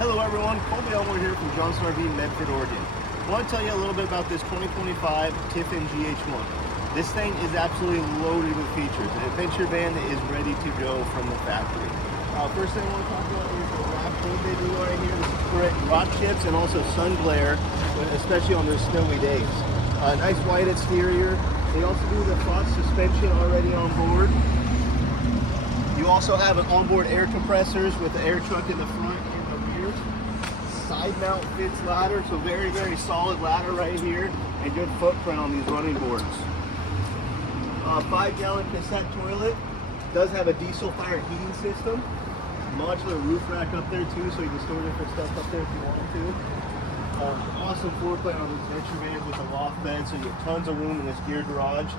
Hello everyone, Colby Elmore here from Johnson RV, Medford, Oregon. I want to tell you a little bit about this 2025 Tiffin GH1. This thing is absolutely loaded with features. An adventure van that is ready to go from the factory. First thing I want to talk about is the wrap hood they do right here. This is correct rock chips and also sun glare, especially on those snowy days. Nice white exterior. They also do the frost suspension already on board. You also have an onboard air compressors with the air truck in the front and the rear. Side mount fits ladder, so very, very solid ladder right here and good footprint on these running boards. 5-gallon cassette toilet. Does have a diesel fire heating system. Modular roof rack up there too, so you can store different stuff up there if you want to. Awesome floor plan on these adventure vans with a loft bed, so you get tons of room in this gear garage.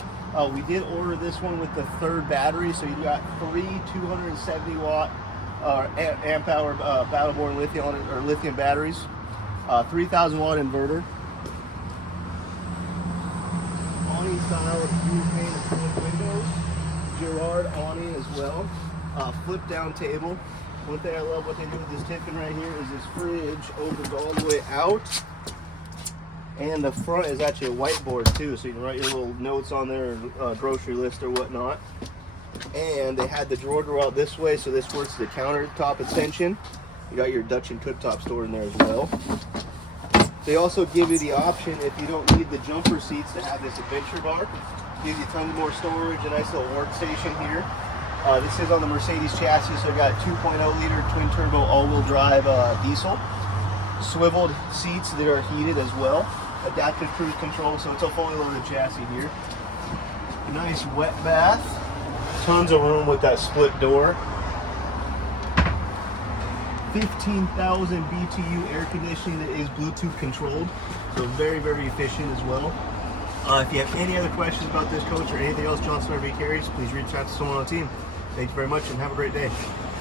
We did order this one with the third battery, so you got three 270 watt amp hour battle-borne lithium batteries, 3,000 watt inverter, awning style dual pane and split windows, Girard awning as well, flip down table. One thing I love what they do with this Tiffin right here is this fridge opens all the way out. And the front is actually a whiteboard too, so you can write your little notes on there, grocery list or whatnot. And they had the drawer out this way, so this works as a countertop extension. You got your induction cooktop stored in there as well. They also give you the option, if you don't need the jumper seats, to have this adventure bar. Gives you tons more storage, a nice little workstation here. This is on the Mercedes chassis, so you got 2.0 liter twin turbo all-wheel drive diesel. Swiveled seats that are heated as well. Adaptive cruise control, so it's a fully loaded chassis here. Nice wet bath. Tons of room with that split door. 15,000 BTU air conditioning that is Bluetooth controlled, so very, very efficient as well. If you have any other questions about this coach or anything else Johnson RV carries, please reach out to someone on the team. Thanks very much and have a great day.